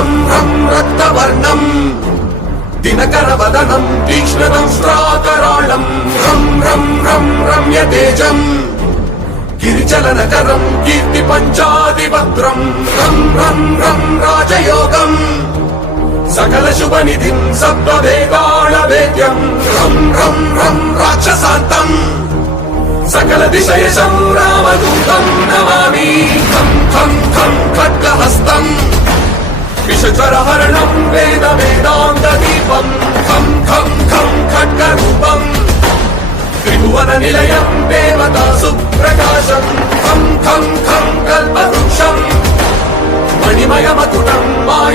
रं रं रक्तवर्णम् दिनकरवदनं तीक्ष्णदंष्ट्राकराळं रं रं रं रम्यतेजम् गिरिचलनकरं कीर्तिपञ्चादिभद्रं रं रं रं राजयोगम् सकलशुभनिधिं सप्तवेदाणवेद्यं रं रं रं राक्षसान्तम् सकलदिशयशं रामदूतं नमामि खं खं खं खड्गहस्तम् विषज्वरहरणं वेदवेदान्तदीपं खं खं खं खड्गरूपम् त्रिभुवननिलयं देवतासु प्रकाशं खं खं खं कल्पवृक्षम् मणिमयमकुटं माया